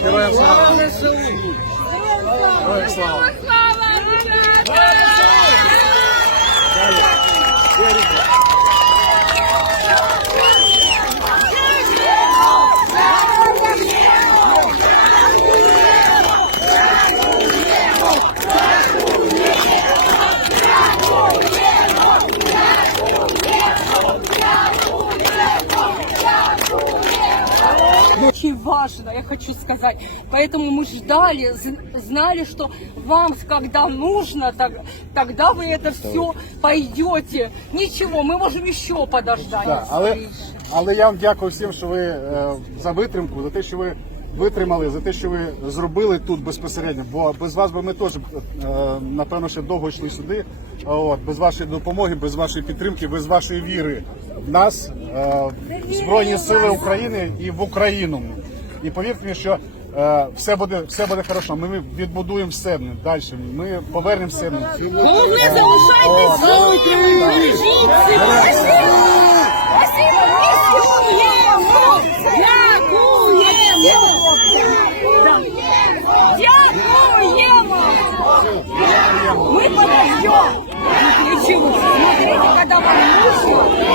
Героям слава! Героям слава! Очень важно, я хочу сказать. Поэтому мы ждали, з- знали, что вам, когда нужно, так- тогда вы это все пойдете. Ничего, мы можем еще подождать. Так, але, але я вам дякую всім, що ви е, за витримку, за те, що ви витримали, за те, що ви зробили тут безпосередньо. Бо без вас би ми теж е, напевно ще довго йшли сюди. От без вашої допомоги, без вашої підтримки, без вашої віри в нас, е, в Збройні Сили України і в Україну. І повірте мені, що е, все буде все буде хорошо. Ми відбудуємо все далі. Ми повернемо все. Головне, залишайтесь за Україну! Дякуємо! Мы подождем! Ничего, смотрите, когда вам нужно.